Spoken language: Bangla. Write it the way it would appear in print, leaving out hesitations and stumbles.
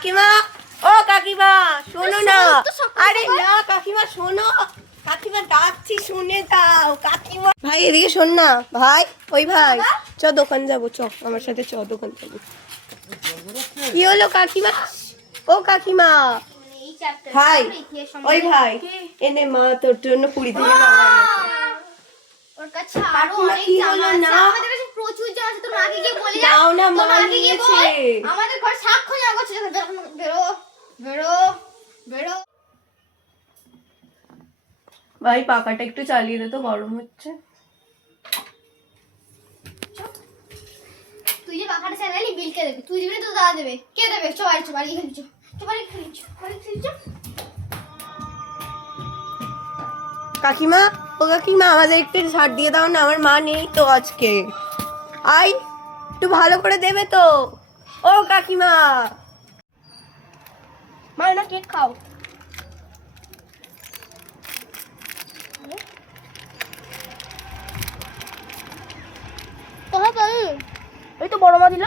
কাকিমা, ও কাকিমা শোনো না। আরে না কাকিমা শোনো, কাকিমা ডাকছি শুনে দাও। কাকিমা ভাই এদিকে শোন না ভাই, ওই ভাই চ দোকান যাবো, চ আমার সাথে চ দোকান যাবো। কি হলো কাকিমা? ও কাকিমা ভাই, ওই ভাই এনে মা তোর জন্য 20 দিনের জামা এনেছে। ওর কাছে আরো অনেক কি জামা হলো আছে, না? আমাদের কাছে প্রচুর জামা আছে। তোর মাকে গিয়ে বলে দাও না, তোর মা মাকে গিয়ে নিয়েছে। বল আমাদের ঘর সাক্ষ্য জামা করছে। বেরো বেরো বেরো। ভাই পাখাটা একটু চালিয়ে দে তো, গরম হচ্ছে। তুই যে পাখাটা চালালি বিল কে দেবে? তুই দিবি না তো দাদা দেবে? কে দেবে? চল বাড়ি চল, বাড়ি খেলি চল, চল বাড়ি খেলি চল, বাড়ি খেলি চল। কাকিমা, ও কাকিমা আমাদের একটু ছাড় দিয়ে দাও না, আমার মা নেই তো আজকে। আই একটু ভালো করে দেবে তো। ও কাকিমা, মা না কেক খাও। কোথায় তুই? ওই তো বড় মা দিল।